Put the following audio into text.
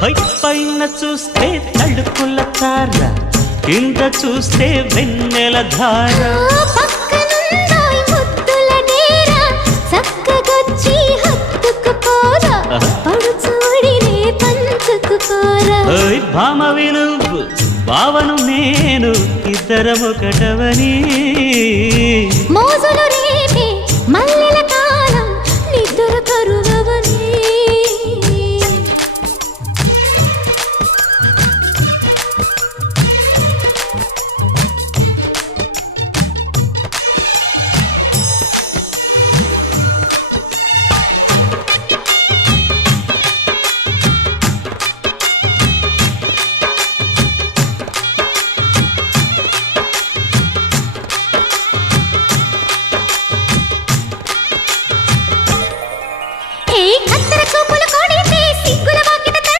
పైన చూస్తే తడుకుల తార, కింద చూస్తే వెన్నెల ధార. పక్కనుందోయ్ ముద్దుల డేరా, చక్కగొచ్చి హత్తుకుపోరా, పడు చూడినే పంచుకుపోరా. భామ వినువ్వు భావను నేను, ఇద్దరమొకటవని మోజులు రేపే మల్ల